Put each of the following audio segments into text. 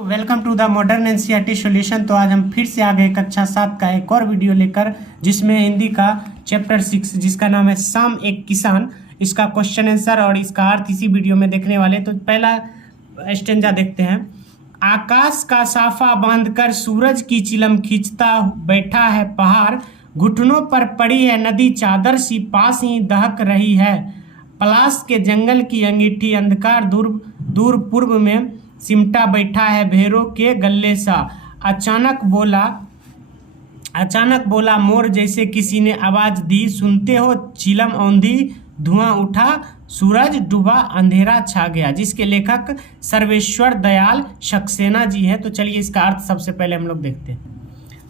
Welcome to the modern NCERT solution. तो आज हम फिर से आ गए कक्षा 7 का एक और वीडियो लेकर, जिसमें हिंदी का चैप्टर 6 जिसका नाम है शाम एक किसान, इसका क्वेश्चन आंसर और इसका अर्थ इसी वीडियो में देखने वाले। तो पहला स्टेंजा देखते हैं। आकाश का साफा बांधकर सूरज की चिलम खींचता बैठा है पहाड़, घुटनों पर पड़ी है नदी चादर सी पास ही दहक रही है, पलाश के जंगल की अंगीठी अंधकार दूर दूर पूर्व में सिमटा बैठा है भेरों के गले सा, अचानक बोला मोर जैसे किसी ने आवाज दी, सुनते हो चिलम औंधी धुआं उठा, सूरज डूबा अंधेरा छा गया, जिसके लेखक सर्वेश्वर दयाल सक्सेना जी हैं। तो चलिए इसका अर्थ सबसे पहले हम लोग देखते हैं।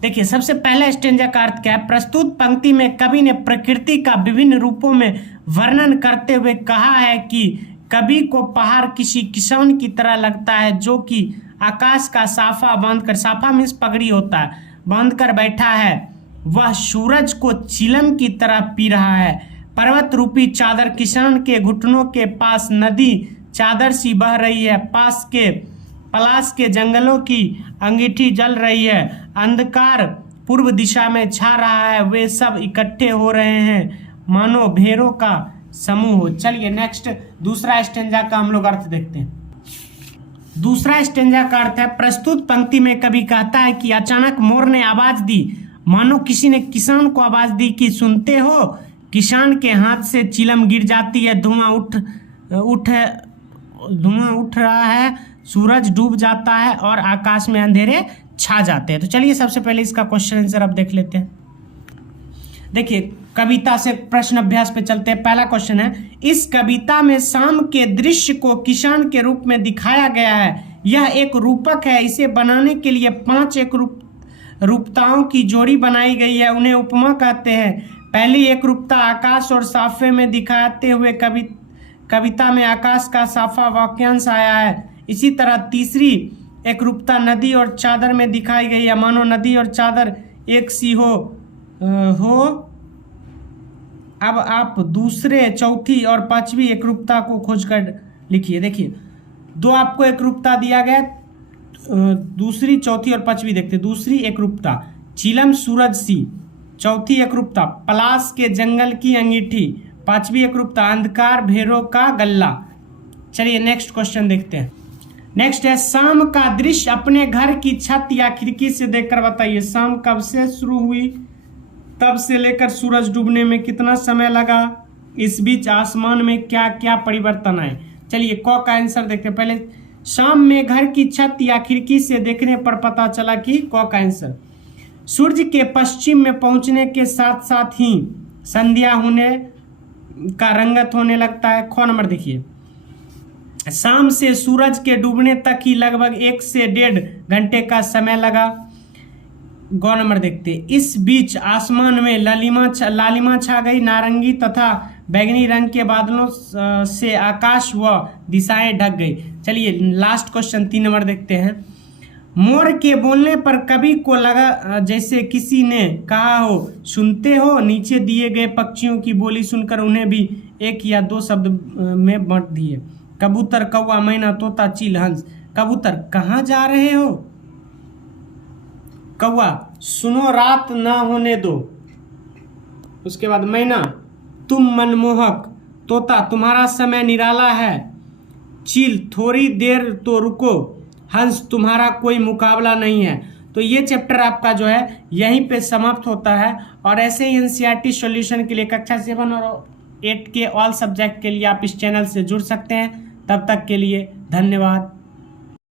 देखिए, सबसे पहला स्टेंजा का अर्थ क्या है। प्रस्तुत पंक्ति में कवि ने प्रकृति का विभिन्न रूपों में वर्णन करते हुए कहा है कि कवि को पहाड़ किसी किसान की तरह लगता है जो कि आकाश का साफा बांधकर, साफा मीन्स पगड़ी होता है, बांधकर बैठा है। वह सूरज को चिलम की तरह पी रहा है। पर्वत रूपी चादर किसान के घुटनों के पास नदी चादर सी बह रही है, पास के पलाश के जंगलों की अंगीठी जल रही है, अंधकार पूर्व दिशा में छा रहा है, वे सब इकट्ठे हो रहे हैं मानो भेड़ों का समूह। चलिए नेक्स्ट दूसरा स्टेंजा का हम लोग अर्थ देखते हैं। दूसरा स्टेंजा का अर्थ है, प्रस्तुत पंक्ति में कवि कहता है कि अचानक मोर ने आवाज दी, मानो किसी ने किसान को आवाज दी कि सुनते हो। किसान के हाथ से चिलम गिर जाती है, धुआं उठ रहा है, सूरज डूब जाता है और आकाश में अंधेरे छा जाते हैं। तो चलिए सबसे पहले इसका क्वेश्चन आंसर अब देख लेते हैं। देखिए, कविता से प्रश्न अभ्यास पे चलते हैं। पहला क्वेश्चन है, इस कविता में शाम के दृश्य को किसान के रूप में दिखाया गया है। यह एक रूपक है। इसे बनाने के लिए 5 एक रूपताओं की जोड़ी बनाई गई है। उन्हें उपमा कहते हैं। पहली एक रूपता आकाश और साफे में दिखाते हुए कविता में आकाश का साफा वाक्यांश आया है। इसी तरह तीसरी एक रूपता नदी और चादर में दिखाई गई है, मानो नदी और चादर एक सी हो। अब आप दूसरे, चौथी और पांचवी एक रूपता को खोजकर लिखिए। देखिए, दो आपको एक रूपता दिया गया, दूसरी, चौथी और पांचवी देखते। दूसरी एक रूपता चिलम सूरज सी, चौथी एक रूपता पलाश के जंगल की अंगीठी, पांचवी एक रूपता अंधकार भेड़ों का गल्ला। चलिए नेक्स्ट क्वेश्चन देखते हैं। नेक्स्ट है, शाम का दृश्य अपने घर की छत या खिड़की से देखकर बताइए। शाम कब से शुरू हुई, तब से लेकर सूरज डूबने में कितना समय लगा, इस बीच आसमान में क्या क्या परिवर्तन आए। चलिए क का आंसर देखते हैं। पहले शाम में घर की छत या खिड़की से देखने पर पता चला कि क का आंसर, सूर्य के पश्चिम में पहुंचने के साथ साथ ही संध्या होने का रंगत होने लगता है। ख नंबर देखिए, शाम से सूरज के डूबने तक ही लगभग 1 से 1.5 घंटे का समय लगा। ग नंबर देखते, इस बीच आसमान में लालिमा छा गई, नारंगी तथा बैंगनी रंग के बादलों से आकाश व दिशाएं ढक गई। चलिए लास्ट क्वेश्चन 3 नंबर देखते हैं। मोर के बोलने पर कवि को लगा जैसे किसी ने कहा हो, सुनते हो। नीचे दिए गए पक्षियों की बोली सुनकर उन्हें भी 1 या 2 शब्द में बांट दिए। कबूतर, कौवा, मैना, तोता, चील, हंस। कबूतर, कहाँ जा रहे हो। कौवा, सुनो रात ना होने दो। उसके बाद मैना, तुम मनमोहक। तोता, तुम्हारा समय निराला है। चील, थोड़ी देर तो रुको। हंस, तुम्हारा कोई मुकाबला नहीं है। तो ये चैप्टर आपका जो है यहीं पे समाप्त होता है। और ऐसे ही एनसीईआरटी सॉल्यूशन के लिए कक्षा 7 और 8 के ऑल सब्जेक्ट के लिए आप इस चैनल से जुड़ सकते हैं। तब तक के लिए धन्यवाद।